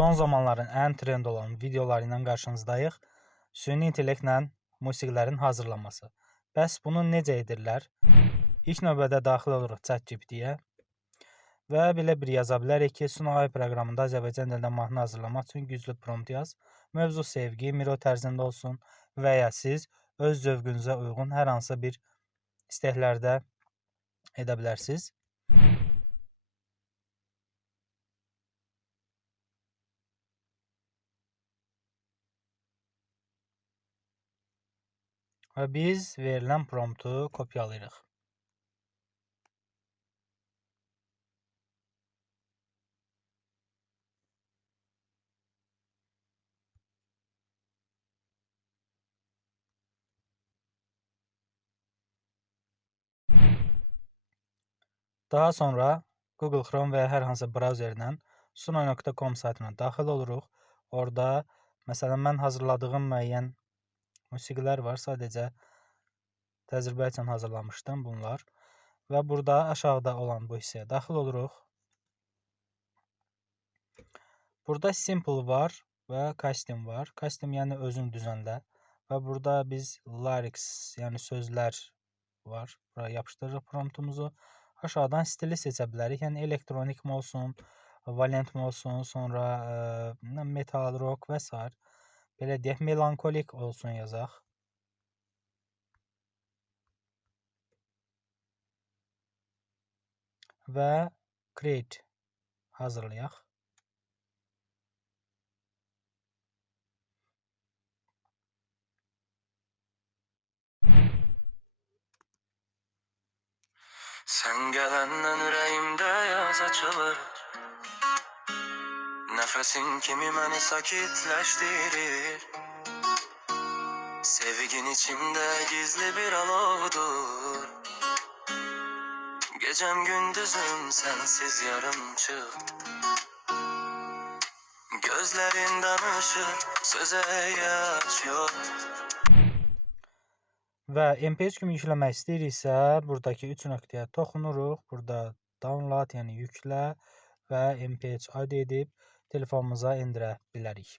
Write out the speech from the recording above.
Son zamanların ən trend olan videoları ilə qarşınızdayıq. Süni intellektlə musiqilərin hazırlanması. Bəs bunu necə edirlər? İlk növbədə daxil oluruq ChatGPT-yə və belə bir yaza bilərik ki, Sunay proqramında Azərbaycan dilində mahnı hazırlamaq üçün güclü prompt yaz. Mövzu sevgi, miro tərzində olsun və ya siz öz zövqünüzə uyğun hər hansı bir istəklərdə edə bilərsiniz. Və biz verilən promptu kopyalayırıq. Daha sonra Google Chrome və ya hər hansı brauzerdən sunay.com saytına daxil oluruq. Orada məsələn mən hazırladığım müəyyən musiqilər var. Sadəcə təcrübə üçün hazırlamışdım bunlar. Və burada aşağıda olan bu hissəyə daxil oluruq. Burada simple var və custom var. Custom yəni özün düzənlə. Və burada biz lyrics yəni sözlər var. Buraya yapışdırırıq promptumuzu. Aşağıdan stili seçə bilərik. Yəni elektronik mi olsun, valent mi olsun, sonra metal, rock və s. Belə deyək, melankolik olsun yazaq. Və create hazırlayaq. Sen gelenden yüreğimde yaz açılır. Nefesin kimi beni sakitleştirir. Sevgin içimde gizli bir alovdur. Gecem gündüzüm sensiz yarım çıktı. Gözlerinden ışık söze yaş yok. Və MP3 kimi yükləmək istəyiriksə, buradakı 3 nöqtəyə toxunuruq. Burada download, yəni yüklə və MP3 add edib telefonumuza endirə bilərik.